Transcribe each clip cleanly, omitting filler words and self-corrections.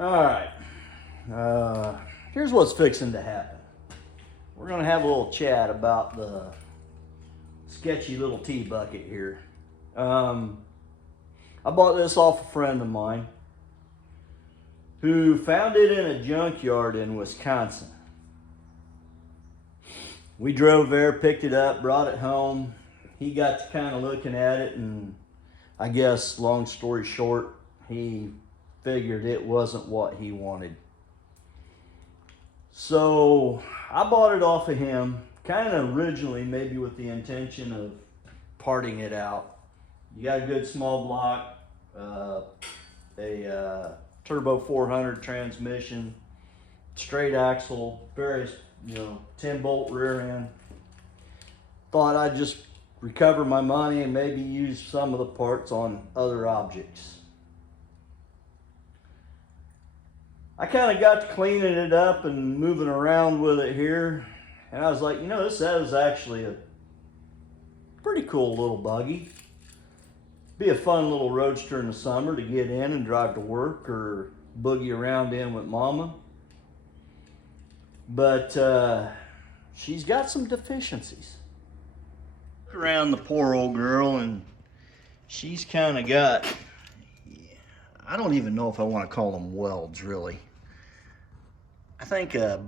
All right. Here's what's fixing to happen. We're going to have a little chat about the sketchy little tea bucket here. I bought this off a friend of mine who found it in a junkyard in Wisconsin. We drove there, picked it up, brought it home. He got to kind of looking at it, and I guess, long story short, he figured it wasn't what he wanted. So I bought it off of him, kind of originally maybe with the intention of parting it out. You got a good small block, a turbo 400 transmission, straight axle, very 10-bolt rear end. Thought I'd just recover my money and maybe use some of the parts on other objects. I kind of got to cleaning it up and moving around with it here, and I was like, this is actually a pretty cool little buggy. Be a fun little roadster in the summer to get in and drive to work or boogie around in with mama. But she's got some deficiencies. Look around the poor old girl, and she's kind of got, I don't even know if I want to call them welds, really. I think a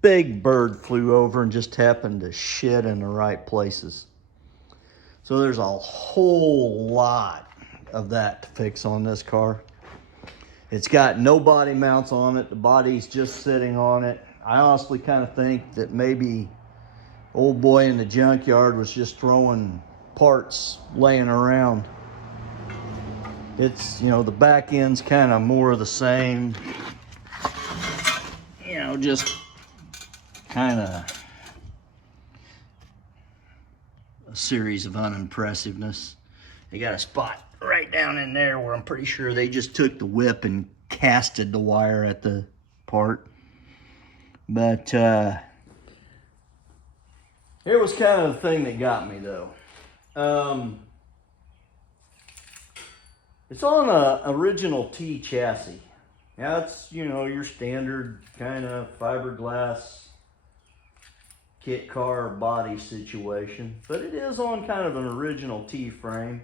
big bird flew over and just happened to shit in the right places. So there's a whole lot of that to fix on this car. It's got no body mounts on it. The body's just sitting on it. I honestly kind of think that maybe old boy in the junkyard was just throwing parts laying around. It's, the back end's kind of more of the same. Just kind of a series of unimpressiveness. They got a spot right down in there where I'm pretty sure they just took the whip and casted the wire at the part. But here was kind of the thing that got me, though. It's on a original T chassis. Now it's, your standard kind of fiberglass kit car body situation, but it is on kind of an original T frame.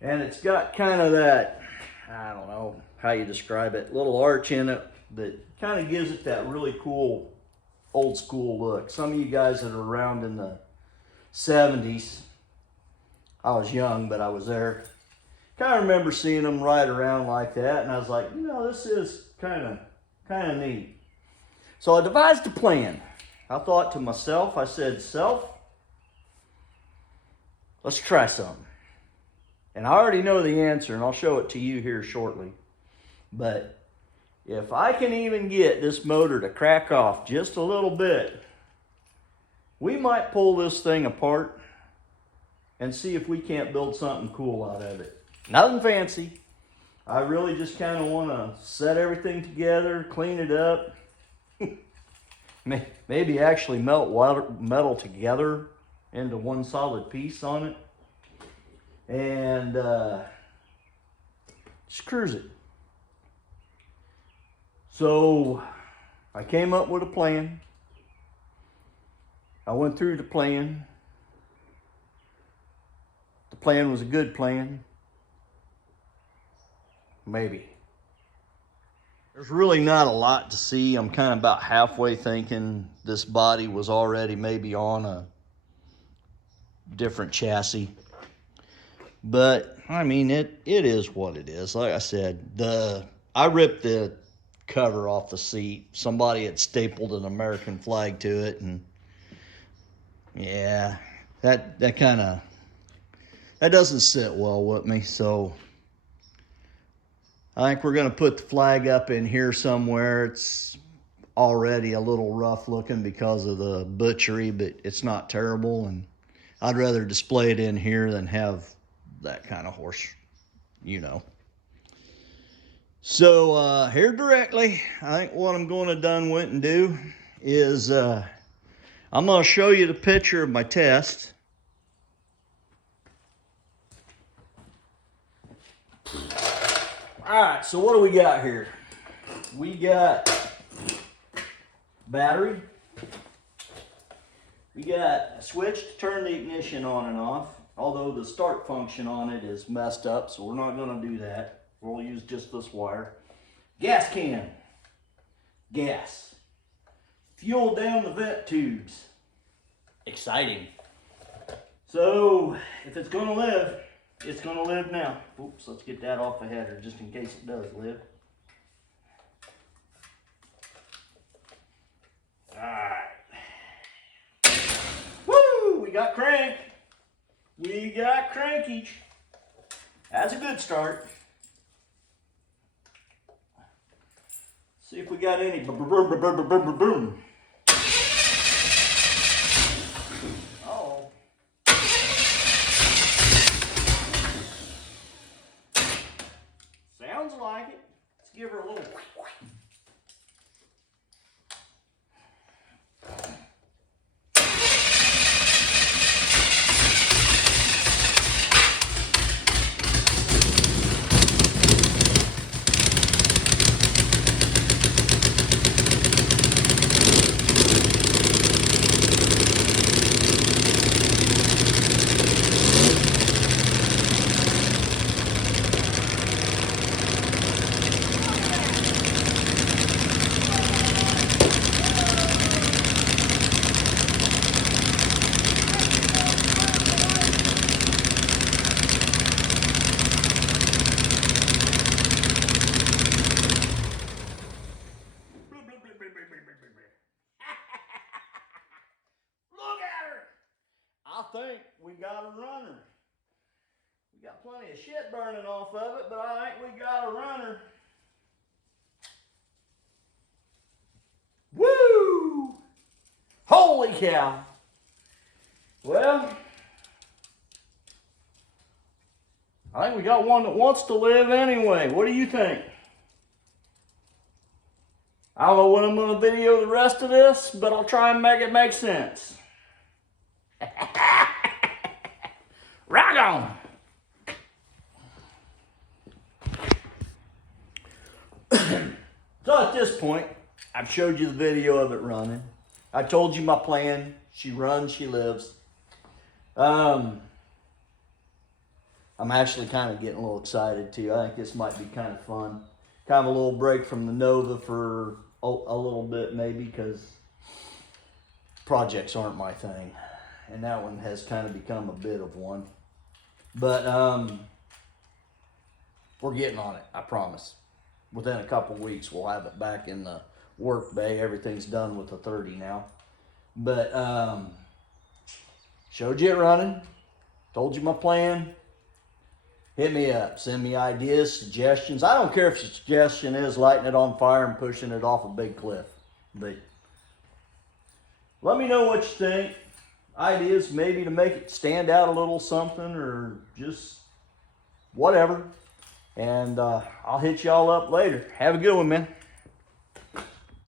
And it's got kind of that, I don't know how you describe it, little arch in it that kind of gives it that really cool old school look. Some of you guys that are around in the 70s, I was young, but I was there. Kind of remember seeing them ride around like that, and I was like, this is kind of neat. So I devised a plan. I thought to myself, I said, self, let's try something. And I already know the answer, and I'll show it to you here shortly. But if I can even get this motor to crack off just a little bit, we might pull this thing apart and see if we can't build something cool out of it. Nothing fancy. I really just kind of want to set everything together, clean it up, maybe actually melt metal together into one solid piece on it, and just cruise it. So I came up with a plan. I went through the plan. The plan was a good plan. Maybe. There's really not a lot to see. I'm kind of about halfway thinking this body was already maybe on a different chassis. But, it is what it is. Like I said, I ripped the cover off the seat. Somebody had stapled an American flag to it, and yeah, that doesn't sit well with me, so I think we're going to put the flag up in here somewhere. It's already a little rough looking because of the butchery, but it's not terrible, and I'd rather display it in here than have that kind of horse, So here directly, I think what I'm going to went and do is I'm going to show you the picture of my test. Alright, so what do we got here? We got battery. We got a switch to turn the ignition on and off, although the start function on it is messed up, so we're not going to do that. We'll use just this wire. Gas can. Gas. Fuel down the vent tubes. Exciting. So, if it's going to live, it's going to live now. Oops, let's get that off the header just in case it does live. Alright. Woo! We got crank. We got crankage. That's a good start. See if we got any boom. Oh. Sounds like it. Let's give her a little. I think we got a runner. We got plenty of shit burning off of it, but I think we got a runner. Woo! Holy cow! Well, I think we got one that wants to live anyway. What do you think? I don't know when I'm going to video the rest of this, but I'll try and make it make sense. Rock on! So at this point, I've showed you the video of it running. I told you my plan. She runs, she lives. I'm actually kind of getting a little excited too. I think this might be kind of fun. Kind of a little break from the Nova for a little bit maybe, because projects aren't my thing. And that one has kind of become a bit of one. But we're getting on it, I promise. Within a couple weeks, we'll have it back in the work bay. Everything's done with the 30 now. But showed you it running. Told you my plan. Hit me up. Send me ideas, suggestions. I don't care if your suggestion is lighting it on fire and pushing it off a big cliff. But let me know what you think. Ideas maybe to make it stand out a little something, or just whatever. And I'll hit y'all up later. Have a good one, man.